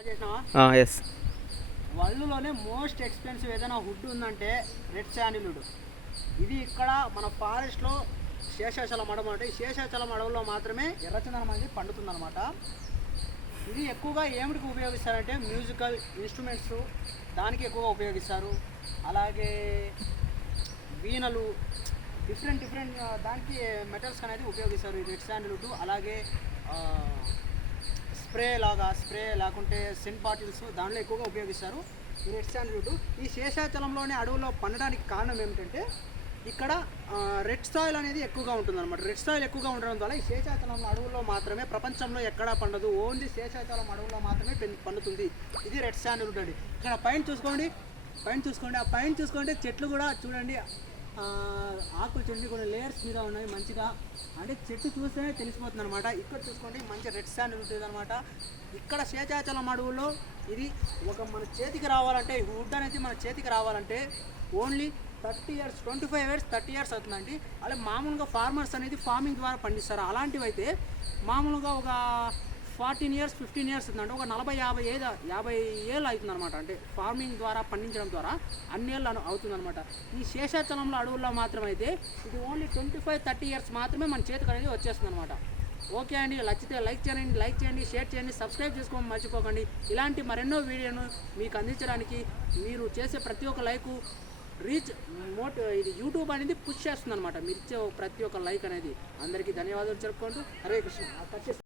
Yes వరల్డ్లోనే most expensive ఏదైనా would ఉందంటే red Sandalwood. ఇది ఇక్కడ మన ఫారెస్ట్లో శేషాచలం అడవి అంటే ఈ శేషాచలం అడవుల్లో మాత్రమే ఎర్రచందనం అనేది పండుతుందన్నమాట. ఇది ఎక్కువగా ఏమిటికి ఉపయోగిస్తారంటే మ్యూజికల్ ఇన్స్ట్రుమెంట్స్ దానికి ఎక్కువగా ఉపయోగిస్తారు. అలాగే వీణలు డిఫరెంట్ దానికి మెటల్స్ అనేది ఉపయోగిస్తారు ఈ రెడ్ శాండిల్వుడ్. అలాగే స్ప్రే లేకుంటే సెంట్ బాటిల్స్ దానిలో ఎక్కువగా ఉపయోగిస్తారు ఈ రెడ్ శాండిల్వుడ్. ఈ శేషాచలంలోని అడవుల్లో పండడానికి కారణం ఏమిటంటే ఇక్కడ రెడ్ సాయిల్ అనేది ఎక్కువగా ఉంటుందన్నమాట. రెడ్ సాయిల్ ఎక్కువగా ఉండడం వల్ల ఈ శేషాచలం అడవుల్లో మాత్రమే, ప్రపంచంలో ఎక్కడా పండదు, ఓన్లీ శేషాచలం అడవుల్లో మాత్రమే పండుతుంది. ఇది రెడ్ శాండిల్వుడ్ అండి. ఇక్కడ పైన చూసుకోండి, ఆ పైన చూసుకోండి చెట్లు కూడా చూడండి, ఆకులు చూడండి కొన్ని లేయర్స్ మీద ఉన్నాయి మంచిగా, అంటే చెట్టు చూస్తేనే తెలిసిపోతుంది అనమాట. ఇక్కడ చూసుకోండి మంచి రెడ్ శాండిల్వుడ్ అనమాట. ఇక్కడ శేషాచలం అడవుల్లో ఇది మన చేతికి రావాలంటే, వుడ్ అనేది మన చేతికి రావాలంటే ఓన్లీ 30 years 25 years 30 years అవుతుందండి. అలా మామూలుగా ఫార్మర్స్ అనేది ఫార్మింగ్ ద్వారా పండిస్తారు. అలాంటివి అయితే మామూలుగా ఒక 14 years 15 years అవుతుందండి. ఒక 40-50 ఏళ్ళు అవుతుందన్నమాట. అంటే ఫార్మింగ్ ద్వారా పండించడం ద్వారా అన్నేళ్ళు అవుతుందన్నమాట. ఈ శేషాచలంలో అడవుల్లో మాత్రమైతే ఇది ఓన్లీ 25-30 years మాత్రమే మన చేతికి అనేది వచ్చేస్తుంది అనమాట. ఓకే అండి, నచ్చితే లైక్ చేయండి, షేర్ చేయండి, సబ్స్క్రైబ్ చేసుకోమని మర్చిపోకండి. ఇలాంటి మరెన్నో వీడియోను మీకు అందించడానికి మీరు చేసే ప్రతి ఒక్క లైకు ఇది యూట్యూబ్ అనేది పుష్ చేస్తుంది అనమాట. మీరు ఇచ్చే ప్రతి ఒక్క లైక్ అనేది. అందరికీ ధన్యవాదాలు చెప్పుకుంటూ హరే కృష్ణ.